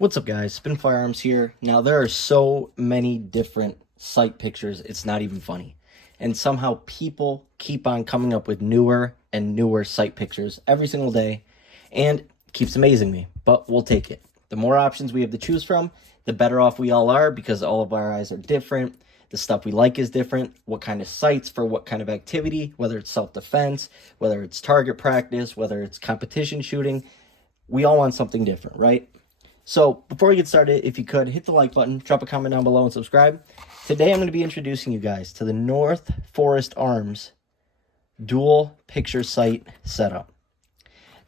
What's up, guys? Spin Firearms here. Now, there are so many different sight pictures, it's not even funny. And somehow people keep on coming up with newer and newer sight pictures every single day, and it keeps amazing me, but we'll take it. The more options we have to choose from, the better off we all are, because all of our eyes are different. The stuff we like is different. What kind of sights for what kind of activity, whether it's self-defense, whether it's target practice, whether it's competition shooting, we all want something different, right? So before we get started, if you could, hit the like button, drop a comment down below, and subscribe. Today I'm going to be introducing you guys to the North Forest Arms dual picture sight setup.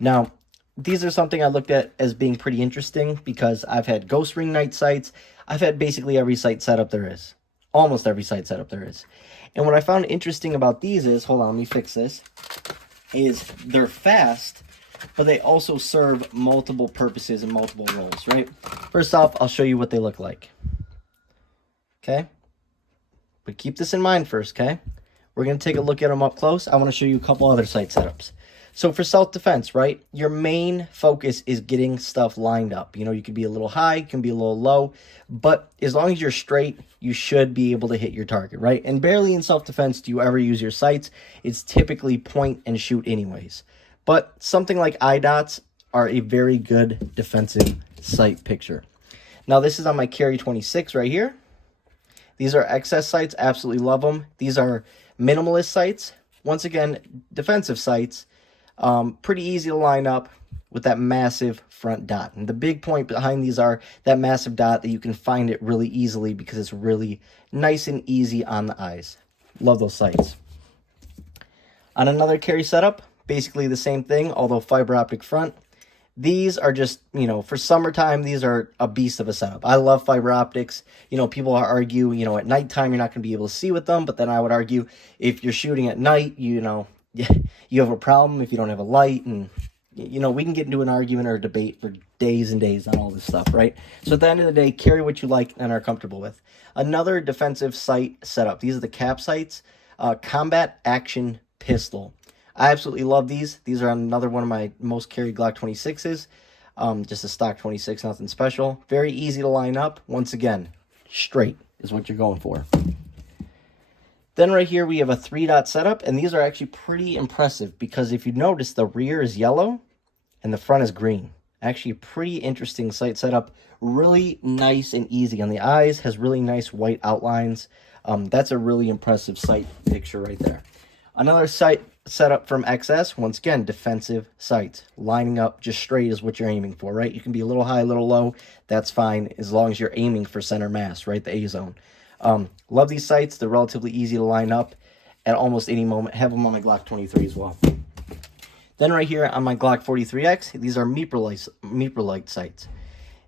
Now, these are something I looked at as being pretty interesting because I've had ghost ring night sights. I've had basically every sight setup there is. Almost every sight setup there is. And what I found interesting about these is, hold on, let me fix this, is they're fast, but they also serve multiple purposes and multiple roles, right? First off, I'll show you what they look like. Okay? But keep this in mind first, okay? We're going to take a look at them up close. I want to show you a couple other sight setups. So for self-defense, right, your main focus is getting stuff lined up. You know, you can be a little high, you can be a little low, but as long as you're straight, you should be able to hit your target, right? And barely in self-defense do you ever use your sights. It's typically point and shoot anyways. But something like eye dots are a very good defensive sight picture. Now, this is on my Carry 26 right here. These are XS sights. Absolutely love them. These are minimalist sights. Once again, defensive sights. Pretty easy to line up with that massive front dot. And the big point behind these are that massive dot, that you can find it really easily because it's really nice and easy on the eyes. Love those sights. On another Carry setup, basically the same thing, although fiber optic front. These are just, you know, for summertime, these are a beast of a setup. I love fiber optics. You know, people argue, you know, at nighttime, you're not going to be able to see with them. But then I would argue, if you're shooting at night, you know, you have a problem if you don't have a light. And, you know, we can get into an argument or a debate for days and days on all this stuff, right? So at the end of the day, carry what you like and are comfortable with. Another defensive sight setup. These are the cap sights. Combat Action Pistol. I absolutely love these. These are another one of my most carried Glock 26s. Just a stock 26, nothing special. Very easy to line up. Once again, straight is what you're going for. Then right here we have a 3-dot setup, and these are actually pretty impressive because if you notice, the rear is yellow and the front is green. Actually a pretty interesting sight setup. Really nice and easy on the eyes. Has really nice white outlines. That's a really impressive sight picture right there. Another sight setup from XS, once again, defensive sights. Lining up just straight is what you're aiming for, right? You can be a little high, a little low. That's fine as long as you're aiming for center mass, right? The A zone. Love these sights. They're relatively easy to line up at almost any moment. Have them on my Glock 23 as well. Then right here on my Glock 43X, these are Meeprolite sights.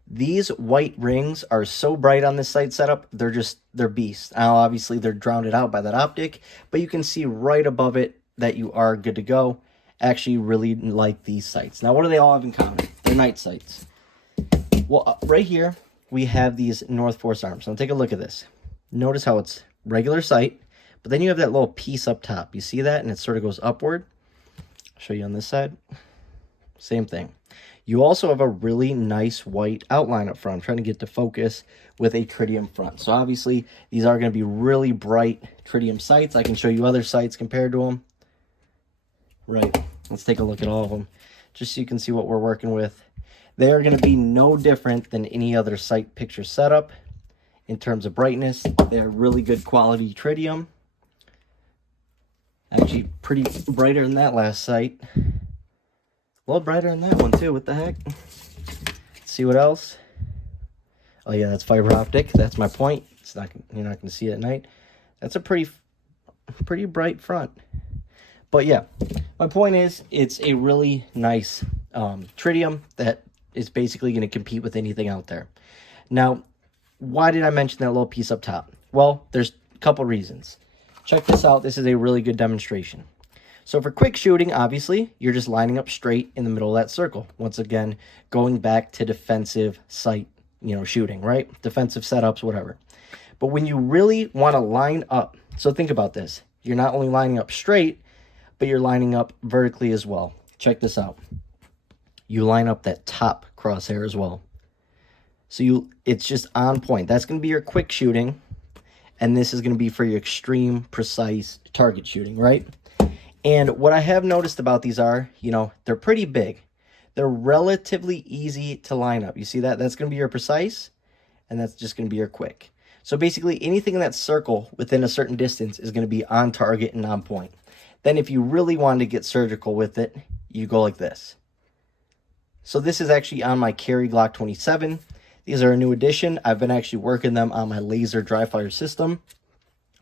These white rings are so bright on this sight setup, they're beasts. Now, obviously, they're drowned out by that optic, but you can see right above it that you are good to go. Actually, really like these sights. Now, what do they all have in common? They're night sights. Well, right here, we have these North Forest Arms. Now, take a look at this. Notice how it's regular sight, but then you have that little piece up top. You see that? And it sort of goes upward. I'll show you on this side. Same thing. You also have a really nice white outline up front. I'm trying to get to focus with a tritium front. So obviously, these are going to be really bright tritium sights. I can show you other sights compared to them. Right. Let's take a look at all of them, just so you can see what we're working with. They are going to be no different than any other sight picture setup in terms of brightness. They're really good quality tritium. Actually, pretty brighter than that last sight. A little brighter than that one too. What the heck? Let's see what else. Oh yeah, that's fiber optic. That's my point. It's not, you're not going to see it at night. That's a pretty bright front. But yeah, my point is, it's a really nice tritium that is basically going to compete with anything out there. Now, why did I mention that little piece up top? Well, there's a couple reasons. Check this out. This is a really good demonstration. So for quick shooting, obviously, you're just lining up straight in the middle of that circle. Once again, going back to defensive sight, you know, shooting, right? Defensive setups, whatever. But when you really want to line up, so think about this. You're not only lining up straight, but you're lining up vertically as well. Check this out. You line up that top crosshair as well. So it's just on point. That's going to be your quick shooting, and this is going to be for your extreme precise target shooting, right? And what I have noticed about these are, they're pretty big. They're relatively easy to line up. You see that? That's going to be your precise, and that's just going to be your quick. So basically anything in that circle within a certain distance is going to be on target and on point. Then if you really want to get surgical with it, you go like this. So this is actually on my Cary Glock 27. These are a new addition. I've been actually working them on my laser dry fire system.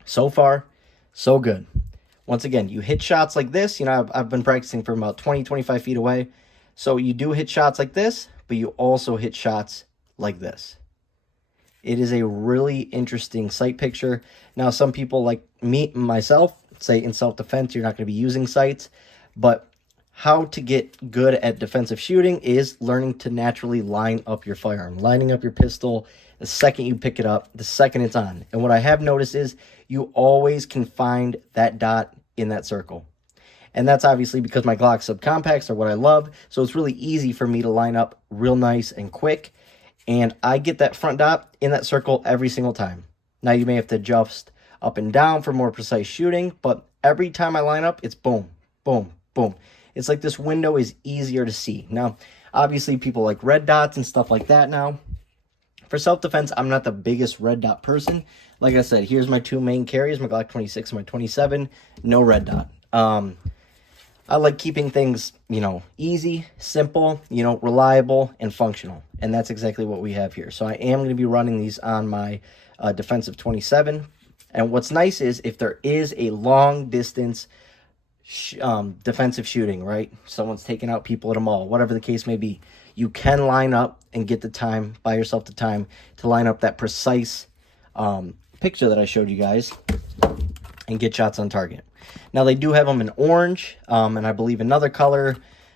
So far, so good. Once again, you hit shots like this. I've been practicing from about 20, 25 feet away. So you do hit shots like this, but you also hit shots like this. It is a really interesting sight picture. Now, some people like me, myself, say in self-defense, you're not going to be using sights, but how to get good at defensive shooting is learning to naturally line up your firearm, lining up your pistol the second you pick it up, the second it's on. And what I have noticed is you always can find that dot in that circle. And that's obviously because my Glock subcompacts are what I love, so it's really easy for me to line up real nice and quick. And I get that front dot in that circle every single time. Now, you may have to adjust up and down for more precise shooting, but every time I line up, it's boom, boom, boom. It's like this window is easier to see. Now, obviously, people like red dots and stuff like that now. For self-defense, I'm not the biggest red dot person. Like I said, here's my two main carries, my Glock 26 and my 27. No red dot. I like keeping things, easy, simple, reliable, and functional. And that's exactly what we have here. So I am going to be running these on my defensive 27. And what's nice is if there is a long distance defensive shooting, right? Someone's taking out people at a mall, whatever the case may be, you can line up and get the time, buy yourself the time to line up that precise picture that I showed you guys and get shots on target. Now, they do have them in orange and I believe another color,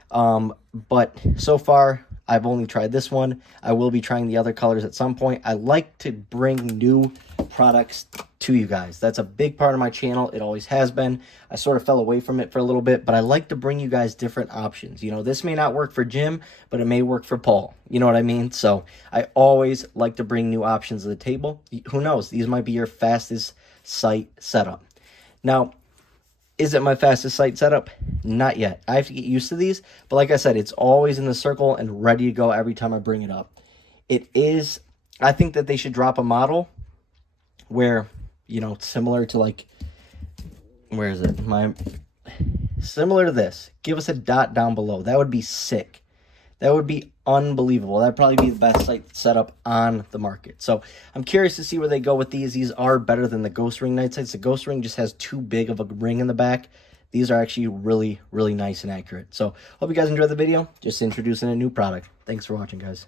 but so far I've only tried this one. I will be trying the other colors at some point. I like to bring new products to you guys. That's a big part of my channel. It always has been. I sort of fell away from it for a little bit, but I like to bring you guys different options. This may not work for Jim, but it may work for Paul. You know what I mean? So I always like to bring new options to the table. Who knows? These might be your fastest sight setup. Now, is it my fastest sight setup? Not yet. I have to get used to these, but like I said, it's always in the circle and ready to go every time I bring it up. It is, I think that they should drop a model where, similar to like, where is it? Similar to this. Give us a dot down below. That would be sick. That would be unbelievable. That'd probably be the best sight setup on the market. So I'm curious to see where they go with these. These are better than the Ghost Ring night sights. The Ghost Ring just has too big of a ring in the back. These are actually really, really nice and accurate. So hope you guys enjoyed the video. Just introducing a new product. Thanks for watching, guys.